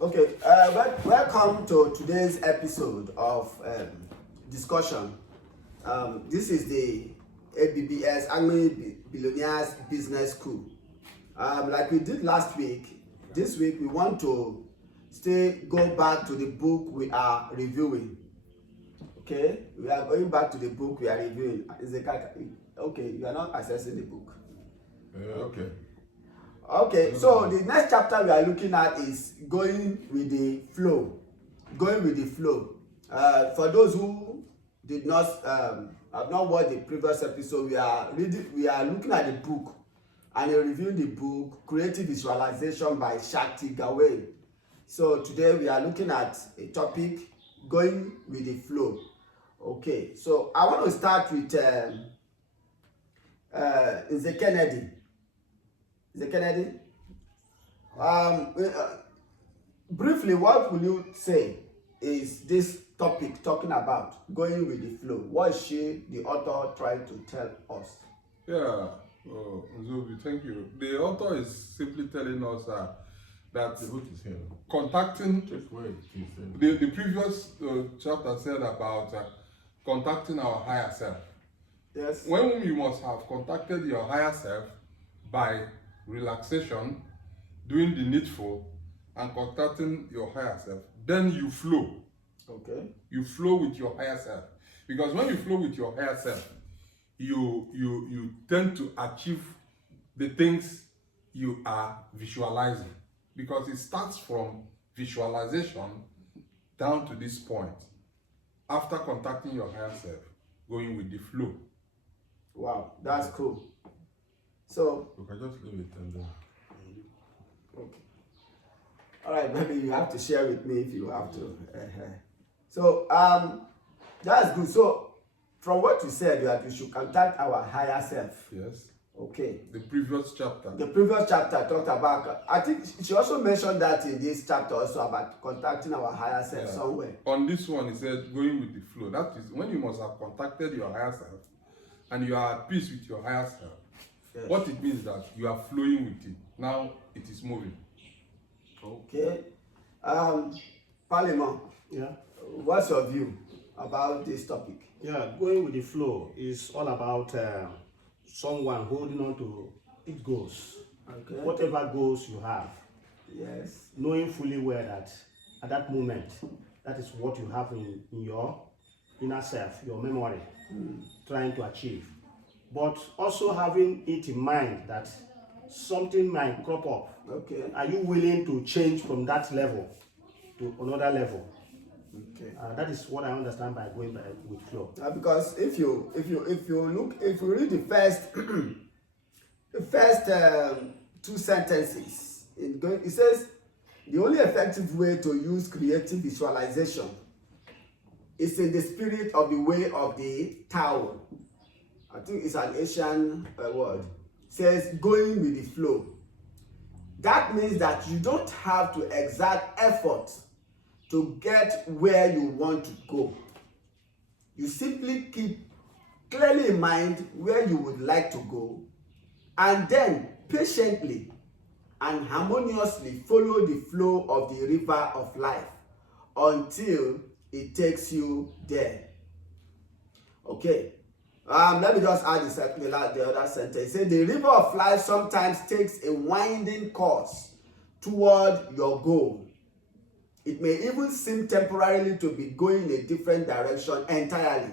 Okay, welcome to today's episode of discussion. This is the ABBS, Angry Billionaires Business School. Like we did last week, this week we want to go back to the book we are reviewing. Okay, we are going back to the book we are reviewing. Okay, you are not accessing the book. Okay. Okay, so the next chapter we are looking at is going with the flow. Going with the flow. For those who did not have not watched the previous episode, we are looking at the book and reviewing the book Creative Visualization by Shakti Gawain. So today we are looking at a topic, going with the flow. Okay, so I want to start with Nze Kennedy. Is it Kennedy? Briefly, what will you say is this topic talking about going with the flow? What is the author, trying to tell us? Yeah, Nzobi, thank you. The author is simply telling us that contacting, the previous chapter said about contacting our higher self. Yes. When you must have contacted your higher self by relaxation, doing the needful, and contacting your higher self, then you flow. Okay. You flow with your higher self. Because when you flow with your higher self, you tend to achieve the things you are visualizing. Because it starts from visualization down to this point. After contacting your higher self, going with the flow. Wow, that's cool. So you can just leave it and then. Okay. All right, maybe you have to share with me if you have to. So that's good. So from what you said, that we should contact our higher self. Yes. Okay. The previous chapter. The previous chapter talked about. I think she also mentioned that in this chapter also about contacting our higher self somewhere. On this one, it said going with the flow. That is when you must have contacted your higher self, and you are at peace with your higher self. Yes. What it means that you are flowing with it. Now it is moving. Okay. Parliament. Yeah. What's your view about this topic? Yeah, going with the flow is all about someone holding on to its goals. Okay. Whatever goals you have. Yes. Knowing fully well that at that moment, that is what you have in your inner self, your memory, trying to achieve. But also having it in mind that something might crop up. Okay. Are you willing to change from that level to another level? Okay. That is what I understand by going with flow. Because if you read the first two sentences, it says the only effective way to use creative visualization is in the spirit of the way of the Tao. I think it's an Asian word. It says going with the flow. That means that you don't have to exert effort to get where you want to go. You simply keep clearly in mind where you would like to go, and then patiently and harmoniously follow the flow of the river of life until it takes you there. Okay. Let me just add the other sentence. It says the river of life sometimes takes a winding course toward your goal. It may even seem temporarily to be going in a different direction entirely.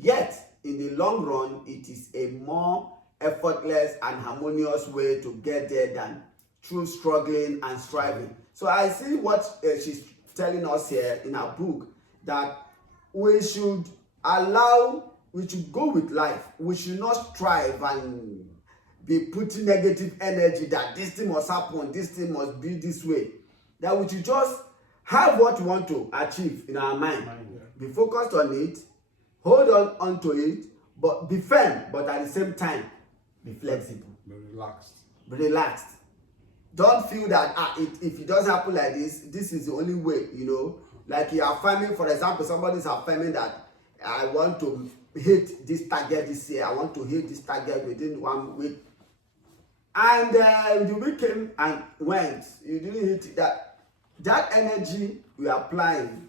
Yet, in the long run, it is a more effortless and harmonious way to get there than through struggling and striving. So I see what she's telling us here in her book, that we should go with life. We should not strive and be putting negative energy that this thing must happen, this thing must be this way. That we should just have what we want to achieve in our mind. Be focused on it, hold on to it, but be firm, but at the same time, be flexible. Be relaxed. Be relaxed. Don't feel that if it doesn't happen like this is the only way, Like you are affirming, for example, somebody is affirming that I want to hit this target this year. I want to hit this target within 1 week. And the week came and went. You didn't hit that. that energy we are applying,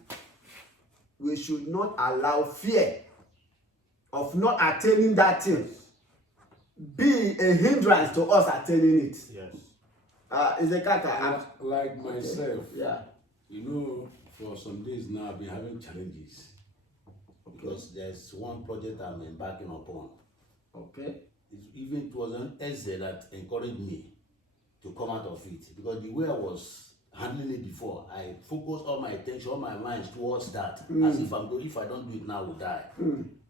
we should not allow fear of not attaining that thing be a hindrance to us attaining it. Yes. Is a kaka. Like myself, Yeah. you know, for some days now I've been having challenges because there's one project I'm embarking upon. Okay. It was an essay that encouraged me to come out of it because the way I was handling it before, I focused all my attention, all my mind towards that, as if if I don't do it now, I will die.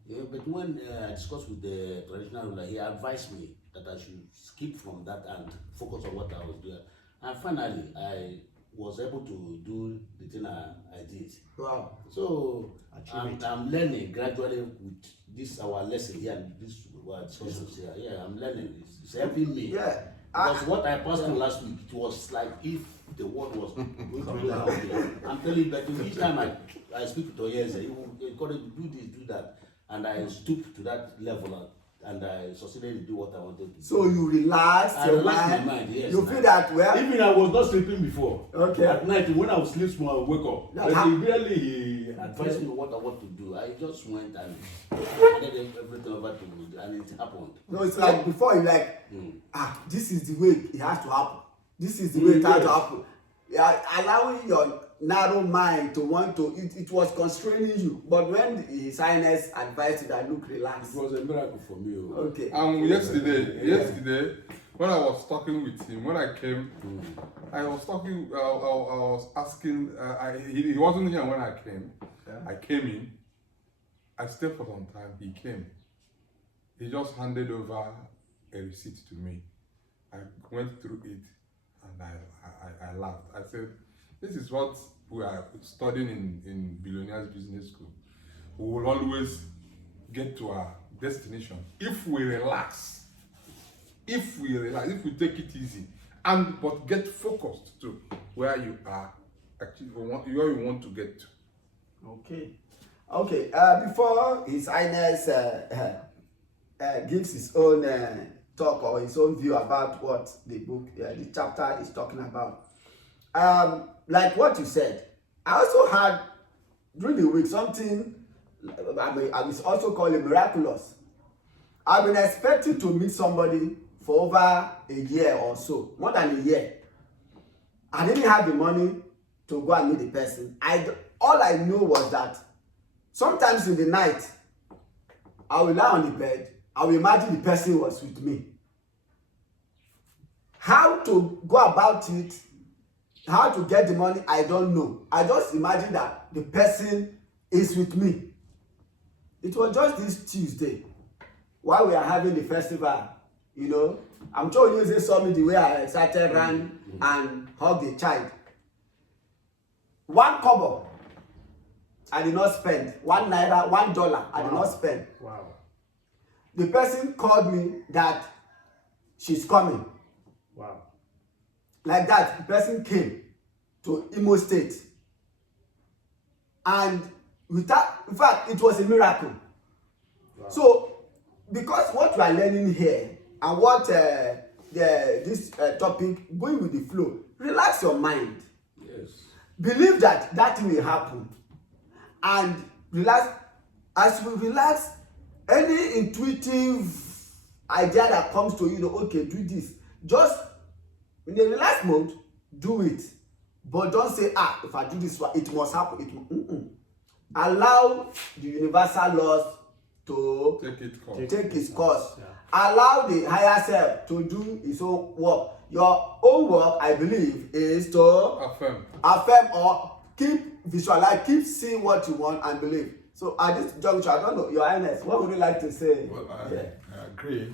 Yeah, but when I discussed with the traditional ruler, he advised me that I should skip from that and focus on what I was doing. And finally, I was able to do the thing I did. Wow. So I'm learning gradually with this our lesson here and this discussions here. Yeah, I'm learning. It's helping me. Yeah. Because what I passed through last week, it was like if the world was going to down. I'm telling you that each time I speak to Oyeze, he will encourage me, do this, do that. And I stooped to that level and I succeeded to do what I wanted to do. So you relax I your relaxed mind. my mind, yes. You feel that well. Even I was not sleeping before. Okay. At night, when I would sleep small, I would wake up. Yeah, But he advised me what I want to do. I just went and handed everything over to me, and it happened. No, it's like before you like, this is the way it has to happen. This is the way it has to happen. Yeah, allowing your narrow mind to want to, it was constraining you. But when His Highness advised you that look, relax. It was a miracle for me. Okay. Yesterday, when I was talking with him, when I came, I was talking. I was asking. He wasn't here when I came. Yeah. I came in. I stayed for some time. He came. He just handed over a receipt to me. I went through it, and I laughed. I said, "This is what we are studying in Billionaires Business School. We will always get to our destination if we relax. If we take it easy, but get focused to where you are actually, where you want to get to." Okay. Okay. Before His Highness gives his own talk or his own view about what the book, the chapter is talking about, like what you said, I also had during the week something I will also call it miraculous. I've been expecting to meet somebody for over a year or so, more than a year. I didn't have the money to go and meet the person. All I know was that sometimes in the night, I will lie on the bed, I will imagine the person was with me. How to go about it, how to get the money, I don't know. I just imagine that the person is with me. It was just this Tuesday, while we are having the festival, you know. I'm sure you saw me the way I started ran and hugged the child. 1 kobo I did not spend. 1 naira, $1 I did not spend. Wow. The person called me that she's coming. Wow. Like that, the person came to Imo State. And without, in fact, it was a miracle. Wow. So, because what we are learning here and what this topic, going with the flow, relax your mind. Yes. Believe that that thing will happen. And relax. As you relax, any intuitive idea that comes to you, okay, do this. Just in a relaxed mode, do it. But don't say, if I do this, it must happen. Allow the universal laws to take its course. Yeah. Allow the higher self to do its own work. Your own work, I believe, is to affirm or keep visualize, keep seeing what you want and believe. So at this juncture, I don't know, Your Highness, what would you like to say? Well, I agree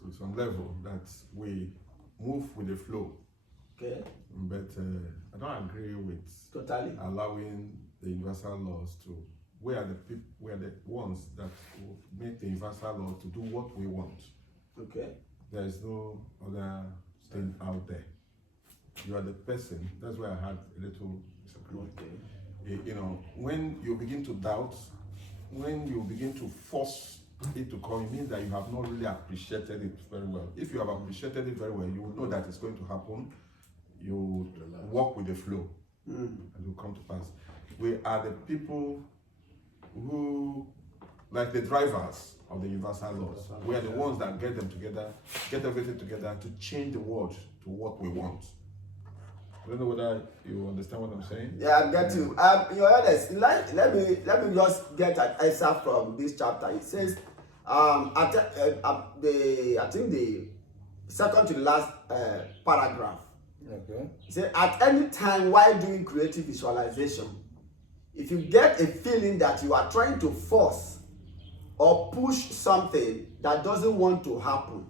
to some level that we move with the flow. Okay. But I don't agree with Totally. allowing the universal laws to, we are the ones that will make the universal law to do what we want. Okay. There is no other thing out there. You are the person. That's why I had a little disagreement. Okay. You know, when you begin to doubt, when you begin to force it to come, it means that you have not really appreciated it very well. If you have appreciated it very well, you will know that it's going to happen. You walk with the flow. and it will come to pass. We are the people who, like the drivers of the universal laws, we are the ones that get them together, get everything together to change the world to what we want. I don't know whether you understand what I'm saying. Yeah, I get you. Your Highness, let me just get an answer from this chapter. It says, I think the second to the last paragraph. Okay. It says, at any time while doing creative visualization, if you get a feeling that you are trying to force or push something that doesn't want to happen,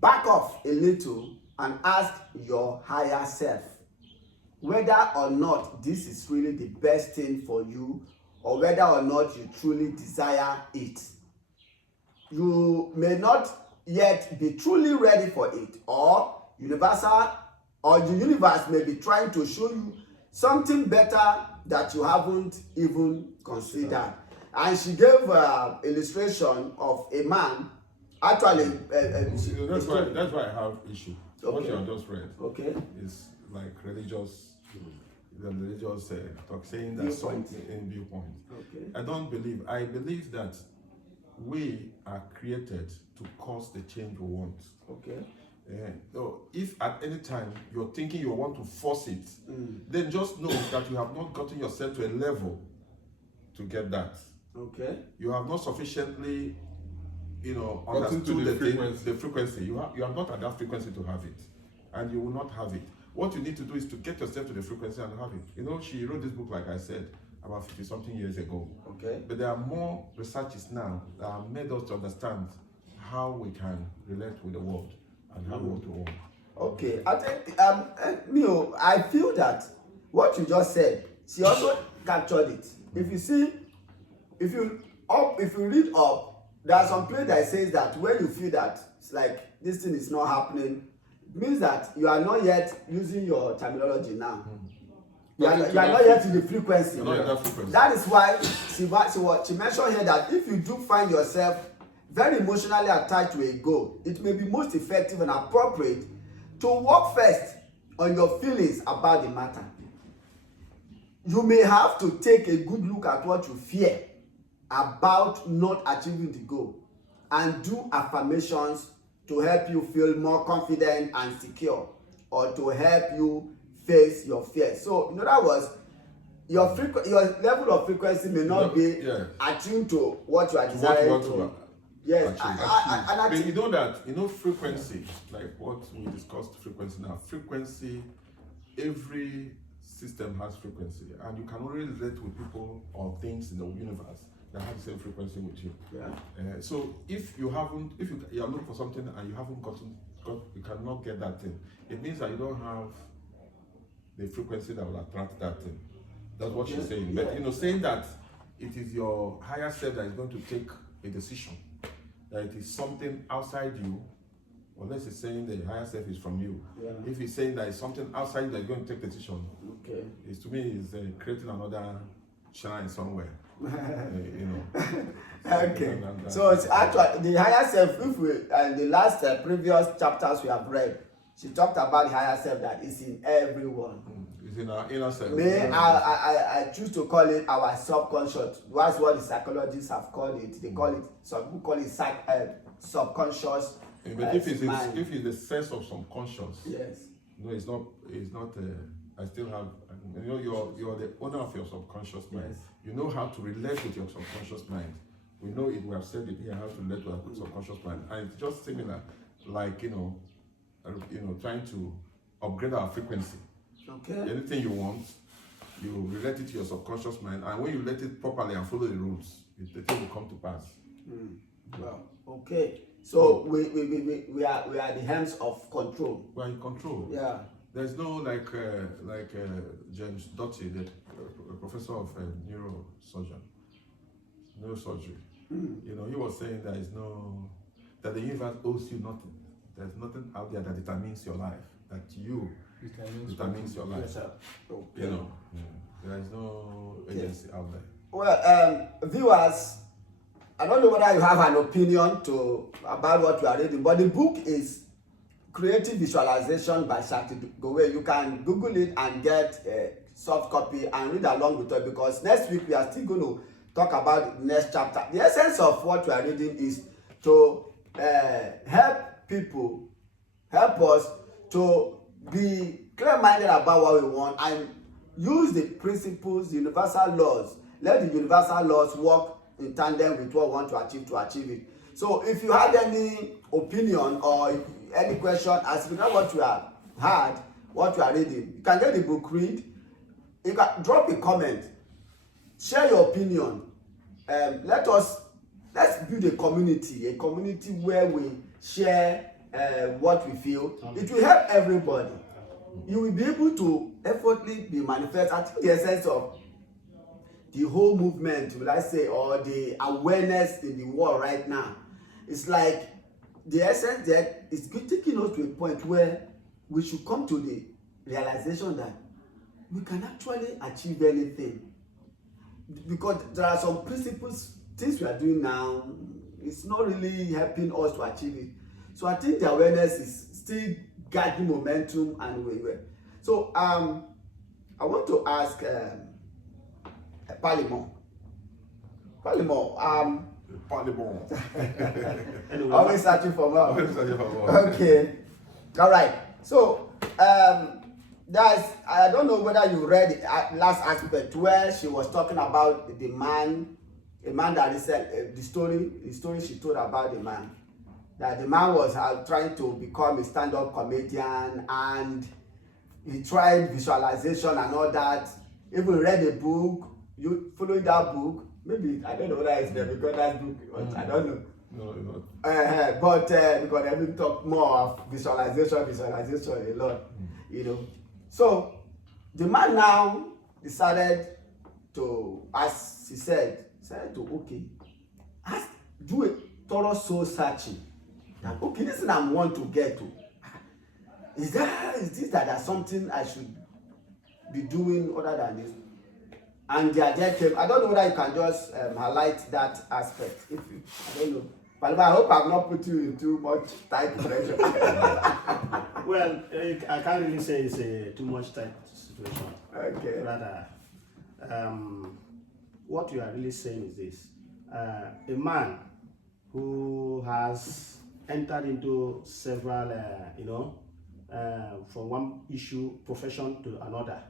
back off a little and ask your higher self whether or not this is really the best thing for you, or whether or not you truly desire it. You may not yet be truly ready for it, or the universe may be trying to show you something better that you haven't even considered. And she gave illustration of a man. Actually, that's why I have issue. Okay. What you have just read, okay, is like religious talk, saying that Viewpoint. something in viewpoint. okay, I believe that we are created to cause the change we want. okay, So if at any time you're thinking you want to force it, then just know that you have not gotten yourself to a level to get that. okay, You have not sufficiently, gotten understood to the frequency. You are not at that frequency to have it, and you will not have it. What you need to do is to get yourself to the frequency and have it. She wrote this book, like I said, about 50-something years ago. okay. But there are more researches now that have made us to understand how we can relate with the world and how we want to work. Okay, I think I feel that what you just said, she also captured it. If you read up, there are some place that says that when you feel that it's like this thing is not happening, it means that you are not yet using your terminology now. You are not yet in the frequency. You're not in that frequency. That is why she mentioned here that if you do find yourself very emotionally attached to a goal, it may be most effective and appropriate to work first on your feelings about the matter. You may have to take a good look at what you fear about not achieving the goal and do affirmations to help you feel more confident and secure, or to help you face your fears. So in other words, your level of frequency may not be attuned to what you are desiring to. Yes, but you know that frequency, like what we discussed frequency now. Frequency, every system has frequency, and you can only relate with people or things in the universe that have the same frequency with you. Yeah. So if you are looking for something and you haven't you cannot get that thing, it means that you don't have the frequency that will attract that thing. That's what she's saying. But saying that it is your higher self that is going to take a decision, that it is something outside you, unless it's saying the higher self is from you. Yeah. If it's saying that it's something outside you that is going to take the decision, Okay. to me is creating another shrine somewhere. Okay. So it's actually the higher self. If we and the last previous chapters we have read, she talked about the higher self that is in everyone. It's in our inner self. I choose to call it our subconscious. That's what the psychologists have called it. They call it, some people call it subconscious. But if it's the sense of subconscious, yes. No, it's not. I still have. You're the owner of your subconscious mind. Yes. You know how to relate with your subconscious mind. We know it. We have said it here. How to relate with our subconscious mind, and it's just similar, like trying to upgrade our frequency. Okay. Anything you want, you relate it to your subconscious mind, and when you let it properly and follow the rules, the thing will come to pass. Well, okay. So we are the hands of control. We are in control. Yeah. There's no like James Doty, the professor of neurosurgery. He was saying that the universe owes you nothing. There's nothing out there that determines your life. That you determines your life. Yes, sir. Okay. There is no agency out there. Well, viewers, I don't know whether you have an opinion about what you are reading, but the book is Creative Visualization by Shakti Gowe. You can Google it and get a soft copy and read along with it, because next week we are still going to talk about the next chapter. The essence of what we are reading is to help us to be clear-minded about what we want and use the principles, the universal laws. Let the universal laws work in tandem with what we want to achieve it. So if you have any opinion or any question as regards what you have heard, what you are reading, you can get the book, read. You can drop a comment, share your opinion. Let's build a community where we share what we feel. It will help everybody. You will be able to effortlessly be manifest. I think the essence of the whole movement, will I say, or the awareness in the world right now, it's like the essence there is taking us to a point where we should come to the realization that we can actually achieve anything, because there are some principles, things we are doing now, it's not really helping us to achieve it. So I think the awareness is still gathering momentum, and we so I want to ask Palimo, always searching for more. Okay, all right. So I don't know whether you read the last aspect where she was talking about a man that is the story she told about the man, that the man was trying to become a stand-up comedian, and he tried visualization and all that, even read a book. You following that book? Maybe, I don't know whether it's the Because book, but I don't know. No, no. But because I will talk more of visualization a lot, you know. So the man now decided to, as he said, do a thorough soul searching. That, okay, this is what I want to get to. Is this that there's something I should be doing other than this? And the idea came. I don't know whether you can just highlight that aspect. I don't know. But I hope I've not put you in too much tight pressure. Well, I can't really say it's a too much tight situation. Okay. Rather, what you are really saying is this: a man who has entered into several, from one profession to another,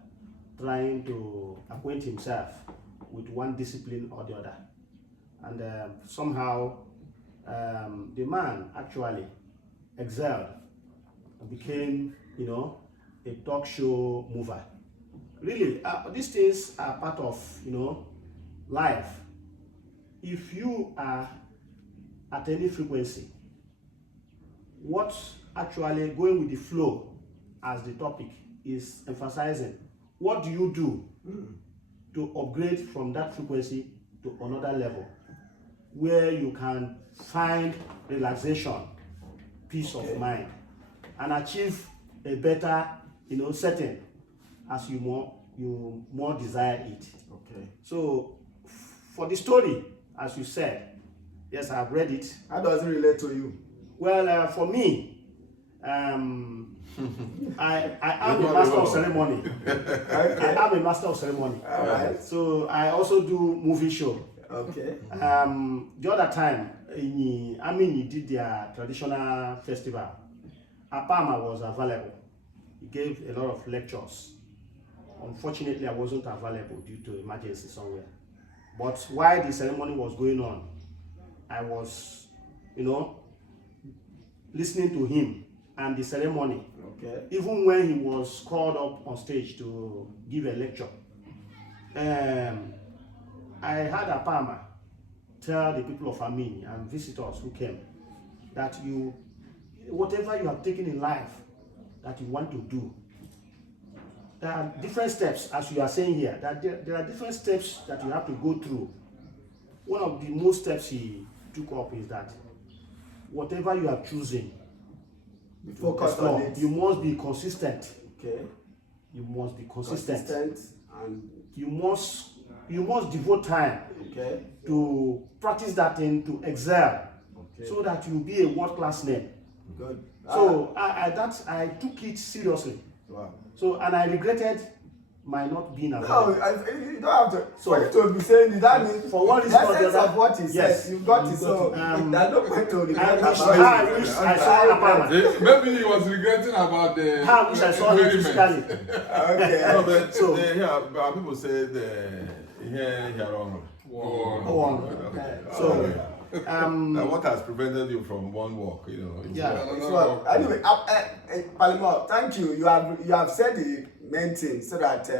trying to acquaint himself with one discipline or the other, and somehow the man actually excelled, became, a talk show mover. Really, these things are part of, life. If you are at any frequency, what actually going with the flow, as the topic is emphasizing, what do you do to upgrade from that frequency to another level where you can find relaxation, peace of mind, and achieve a better, setting as you more desire it. Okay. So for the story, as you said, yes, I've read it. How does it relate to you? Well, for me, I am a master of ceremony. I am a master of ceremony. All right. So I also do movie show. Okay. The other time, he did their traditional festival. Apama was available. He gave a lot of lectures. Unfortunately, I wasn't available due to emergency somewhere. But while the ceremony was going on, I was, listening to him and the ceremony. Okay. Even when he was called up on stage to give a lecture, I had Apama tell the people of Amin and visitors who came that whatever you have taken in life that you want to do, there are different steps, as you are saying here, that there are different steps that you have to go through. One of the most steps he took up is that whatever you are choosing, Focus on it. you must be consistent. Okay. You must be consistent. And You must devote time okay. to practice that thing, to excel, Okay. so that you will be a world-class name. Good. So I took it seriously. Wow. So and I regretted my not being No, available. you don't have to. So- For you to be saying it, that means For one reason the or the essence other, of what he yes, said, you got it. you So got it. there's no point to regret I wish about it. I saw Apama. Maybe he was regretting about the. I wish I saw him experiment. physically. Okay. No, but So- here people say here wrong. Wow. So Now, what has prevented you from one walk? You know. it's Yeah. walk. So, anyway, Palimo, thank you. You have said the main thing so that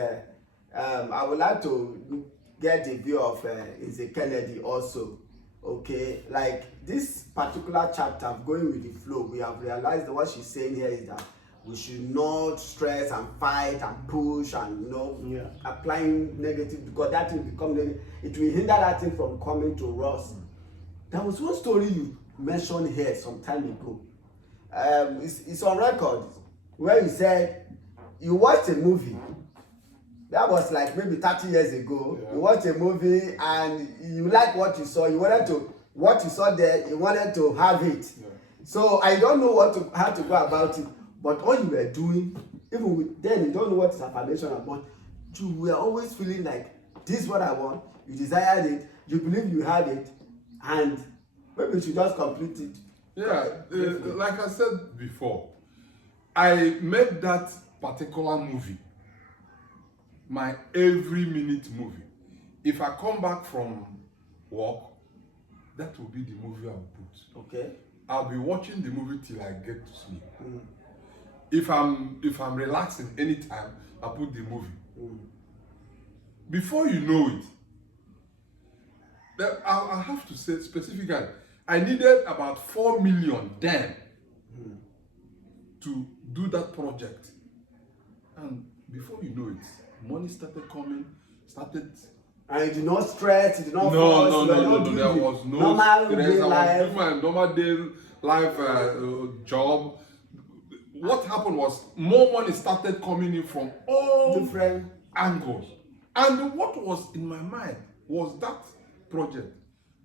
I would like to get the view of is a Kennedy also. Okay, like this particular chapter, going with the flow, we have realized that what she's saying here is that we should not stress and fight and push and applying negative, because that will become negative. It will hinder that thing from coming to us. There was one story you mentioned here some time ago. It's on record where you said you watched a movie. That was like maybe 30 years ago. Yeah. You watched a movie and you liked what you saw. You wanted to, what you saw there, you wanted to have it. Yeah. So I don't know how to go about it. But all you were doing, even then you don't know what is affirmation about. You were always feeling like this is what I want. You desired it. You believe you have it. And maybe you should just complete it. Yeah, like I said before, I made that particular movie my every minute movie. If I come back from work, that will be the movie I'll put. Okay. I'll be watching the movie till I get to sleep. If I'm relaxing anytime, I put the movie. Before you know it, I have to say specifically, I needed about 4 million then to do that project. And before you know it, money started coming, And you did not stress, you did not no, force, there was no normal stress. day I was life. doing my normal day life job. What happened was more money started coming in from all Different angles. And what was in my mind was that project.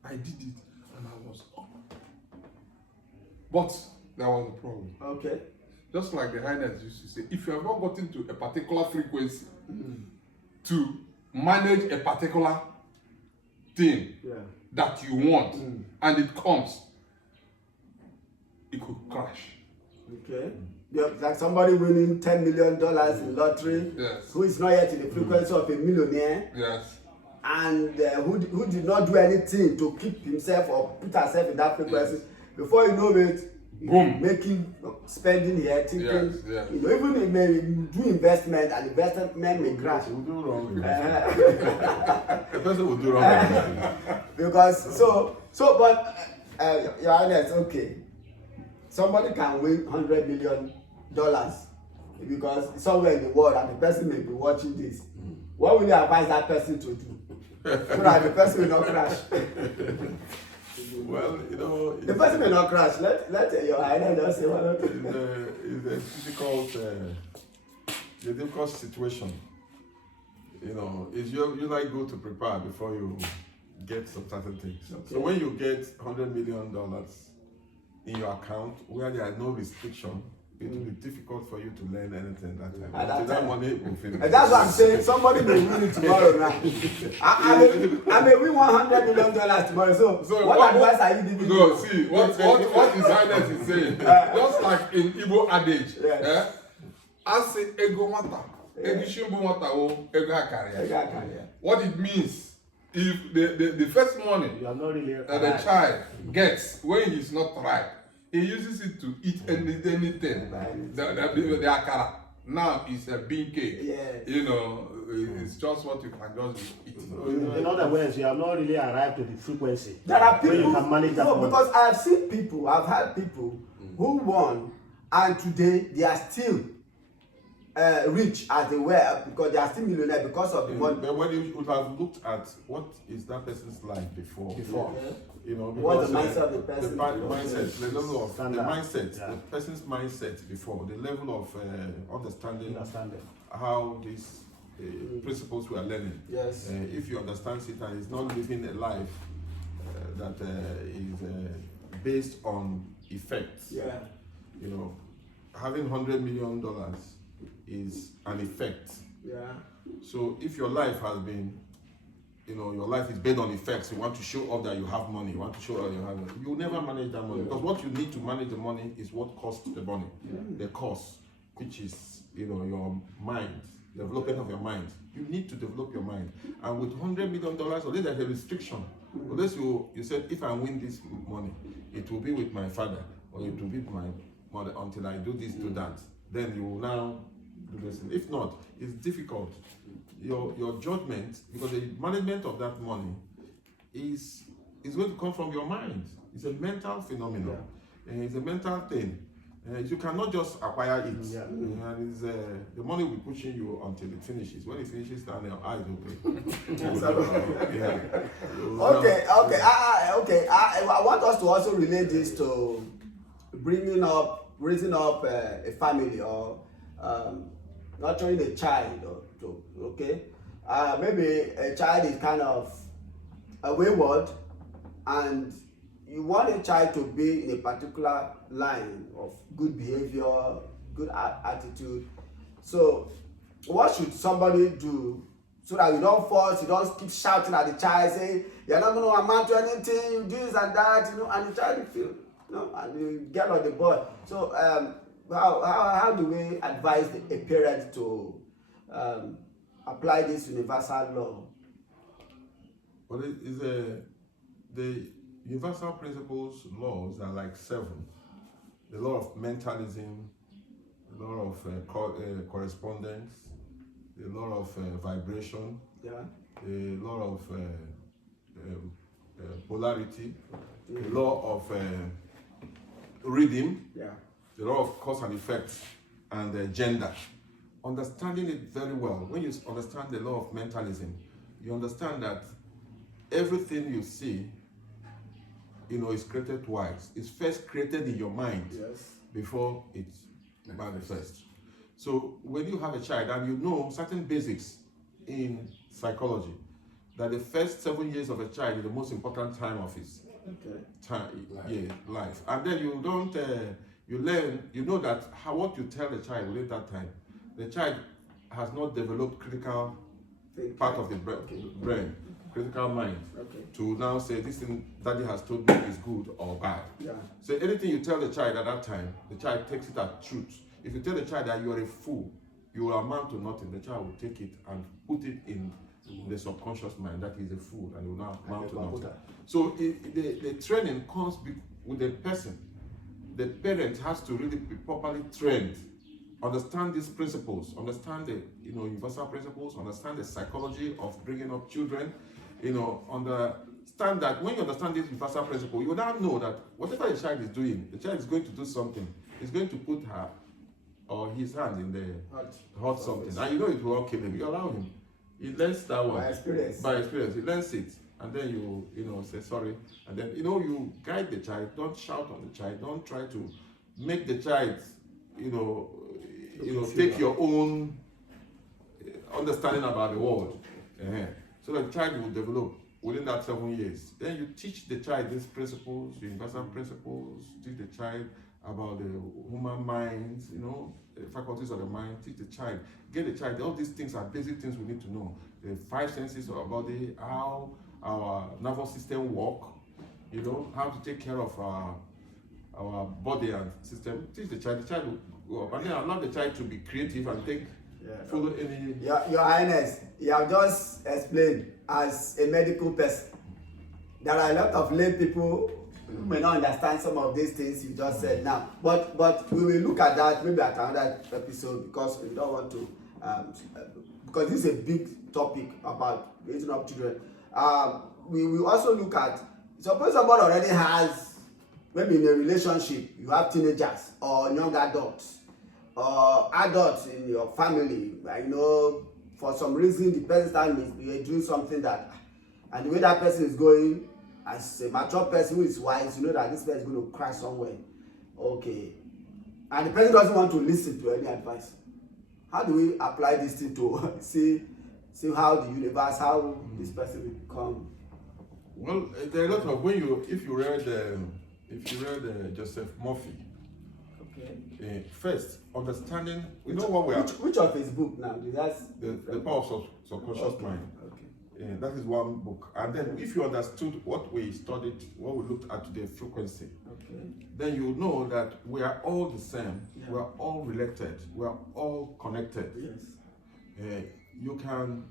I did it and I was up. But there was a problem. Okay. Just like the Highness used to say, if you have not gotten to a particular frequency to manage a particular thing that you want and it comes, it could crash. Okay. Yeah, like somebody winning $10 million in lottery, Yes. who is not yet in the frequency of a millionaire, Yes. and who did not do anything to keep himself or put herself in that frequency. Before you know it, Boom. making spending here, thinking, Yes. you know, even if may do investment and investment may crash. Will do wrong. Uh, A person will do wrong. because but your Highness, okay, somebody can win $100 million because somewhere in the world and the person may be watching this. What will you advise that person to do so that the person will not crash? Well, you know, The person may not crash. Let your Highness just say one thing. it's a difficult situation. You know, it's you like go to prepare before you get some certain things. Okay. So when you get $100 million in your account where there are no restriction, it will be difficult for you to learn anything that time. At that Until that time. money will finish. And that's what I'm saying. Somebody may win it tomorrow now. I may win $100 million tomorrow. So what advice are you giving No, me? see, what His Highness is saying, just like in Igbo adage, Yes. I say ego mata, ego shimbu mata o ego akaria. What it means, if the first money You are not really that the child gets when he's not ripe, he uses it to eat anything. The akara now is a bean cake. Yes. You know, it's just what you can just eat. In other words, you have not really arrived to the frequency There are where people, you can manage that no, money. because I have seen people, I've had people who won and today they are still rich as they were because they are still millionaires because of the money. But when you would have looked at what is that person's life before, you know, What's because, the mindset of the person? mindset, the level of Standard. the mindset, Yeah. the person's mindset before, the level of understanding Understanding. how these principles we are learning. Yes. If you understand it and it's not living a life that is based on effects, Yeah. you know, having $100 million is an effect. Yeah. So if your life has been, you know, your life is based on effects, you want to show off that you have money, you want to show off you have money, you'll never manage that money, because what you need to manage the money is what costs the money, the cost, which is, you know, your mind, development of your mind. You need to develop your mind, and with $100 million, unless there's a restriction, unless you said, if I win this money, it will be with my father, or it will be with my mother until I do this, do that. Then you will now do this. If not, it's difficult. Your judgment, because the management of that money is going to come from your mind. It's a mental phenomenon. It's a mental thing. You cannot just acquire it. And it's, the money will be pushing you until it finishes. When it finishes, then your eyes open. Okay. I want us to also relate this to raising up a family, or nurturing a child, okay. Maybe a child is kind of wayward, and you want a child to be in a particular line of good behavior, good attitude. So what should somebody do so that you don't force, you don't keep shouting at the child, saying, you're not going to amount to anything, you do this and that, you know, and the child will feel, you know, and you get on the board. So how do we advise a parent to apply this universal law? Well, the universal principles laws are like 7. The law of mentalism, the law of correspondence, the law of vibration, the law of polarity, the law of rhythm, the law of cause and effect, and gender. Understanding it very well. When you understand the law of mentalism, you understand that everything you see, you know, is created twice. It's first created in your mind before it manifests. So when you have a child and you know certain basics in psychology, that the first 7 years of a child is the most important time of his life. And then you don't, you learn, you know that what you tell the child within that time, the child has not developed critical part of the brain, critical mind, to now say this thing daddy has told me is good or bad. So anything you tell the child at that time, the child takes it as truth. If you tell the child that you are a fool, you will amount to nothing, the child will take it and put it in the subconscious mind that he is a fool, and will now amount to nothing. So the training comes with the person. The parent has to really be properly trained, understand these principles, understand the universal principles, understand the psychology of bringing up children, understand that when you understand this universal principle, you will now know that whatever the child is doing, the child is going to do something. He's going to put her or his hand in the hot something, and you know it will not kill him. You allow him. He learns that one by experience. He learns it, and then you say sorry, and then you guide the child. Don't shout on the child. Don't try to make the child take your own understanding about the world. So that the child will develop within that 7 years. Then you teach the child these principles, universal principles. Teach the child about the human minds, the faculties of the mind. Teach the child, get the child. All these things are basic things we need to know. The 5 senses of our body, how our nervous system work, how to take care of our body and system. Teach the child will go up, and then allow the child to be creative and follow any. Your Highness, you have just explained as a medical person. There are a lot of lay people who may not understand some of these things you just said now, but we will look at that maybe at another episode, because we don't want to because this is a big topic about raising up children. We will also look at, suppose somebody already has, maybe in a relationship, you have teenagers or young adults or adults in your family. For some reason the person time is doing something that, and the way that person is going, as a mature person who is wise, that this person is going to cry somewhere. Okay. And the person doesn't want to listen to any advice. How do we apply this thing to see how the universe, how this person will become? Well, there are a lot of, if you read Joseph Murphy, First, understanding. We know what we are. Which of his book now? That's The power of subconscious mind. Okay. That is one book. And then, if you understood what we studied, what we looked at today, frequency, Okay. then you know that we are all the same. Yeah. We are all related. We are all connected. Yes. You can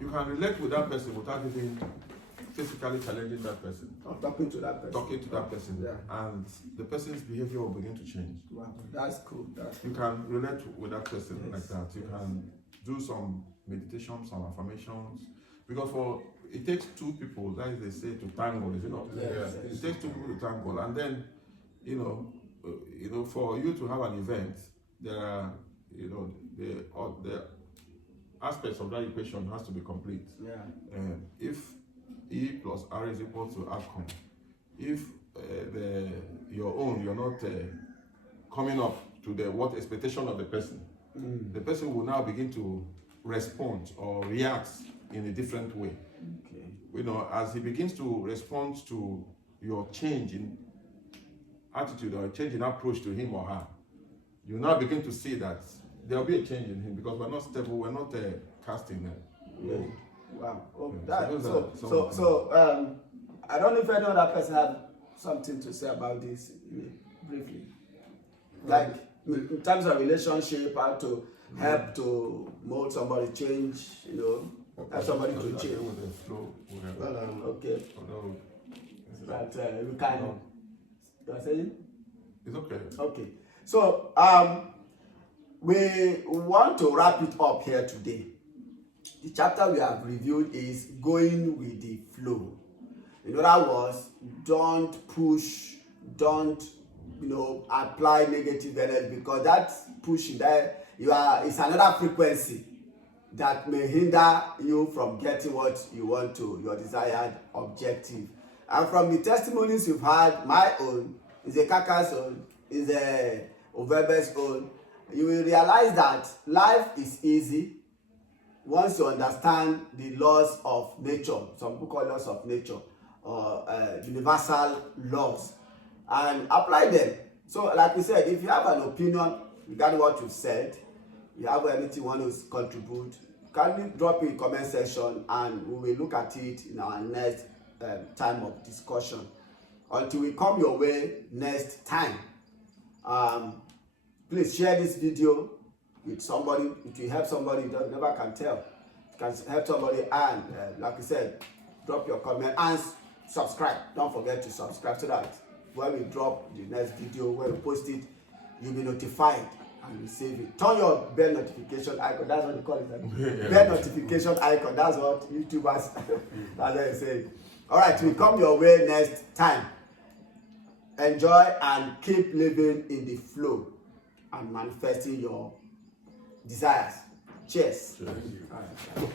relate with that person without even physically challenging that person, Or talking to that person. talking to that person, Yeah. and the person's behavior will begin to change. Wow, that's cool. That's You can relate with that person Yes. like that. You Yes. can do some meditation, some affirmations, because it takes two people, that is, they say, to tangle, is it not? Yes, It yes. takes two people to tangle, and then for you to have an event, there are the aspects of that equation has to be complete. Yeah. If E plus R is equal to outcome, if you're not coming up to what expectation of the person, the person will now begin to respond or react in a different way. Okay. As he begins to respond to your change in attitude or a change in approach to him or her, you now begin to see that there will be a change in him, because we're not stable, we're not casting. Wow. Oh, Yeah, that, so those are so I don't know if any other person have something to say about this briefly. Like in terms of relationship, how to help to mold somebody, change, help somebody to change. With the flow, Well, Okay. although That we can. You are saying? it's okay. Okay. So we want to wrap it up here today. The chapter we have reviewed is going with the flow. In other words, don't push, don't apply negative energy, because that pushing there it's another frequency that may hinder you from getting what you want to, your desired objective. And from the testimonies you've had, my own is a Kaka's own, is a ABBS own, you will realize that life is easy once you understand the laws of nature. Some people call laws of nature, or universal laws, and apply them. So like we said, if you have an opinion regarding what you said, you have anything you want to contribute, kindly drop it in the comment section, and we will look at it in our next time of discussion. Until we come your way next time, please share this video with somebody. It will help somebody. You never can tell. It can help somebody, and like I said, drop your comment and subscribe. Don't forget to subscribe, so that when we drop the next video, when we post it, you'll be notified and receive it. Turn your bell notification icon. That's what they call it. Bell notification icon. That's what YouTubers. That's what they say. All right, we come your way next time. Enjoy and keep living in the flow and manifesting your desires. Cheers. Cheers. All right.